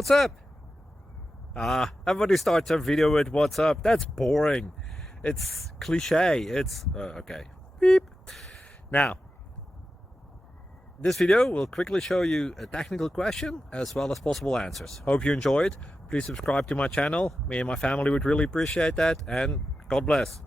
What's up? Everybody starts their video with what's up. That's boring. It's cliche. It's okay. Beep. Now, this video will quickly show you a technical question as well as possible answers. Hope you enjoyed. Please subscribe to my channel. Me and my family would really appreciate that, and God bless.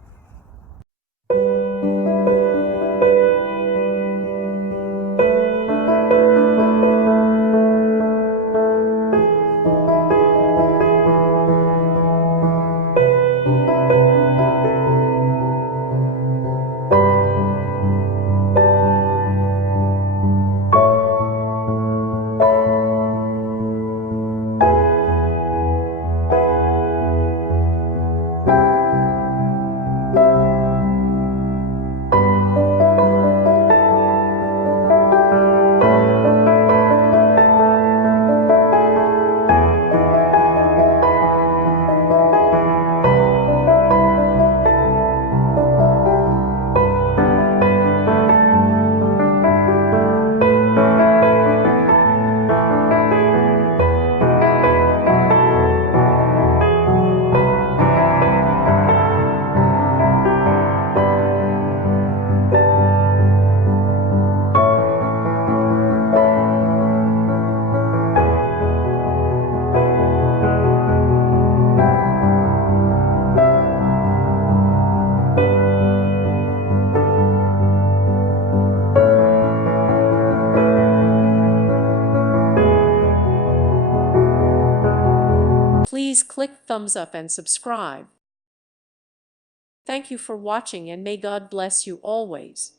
Please click thumbs up and subscribe. Thank you for watching, and may God bless you always.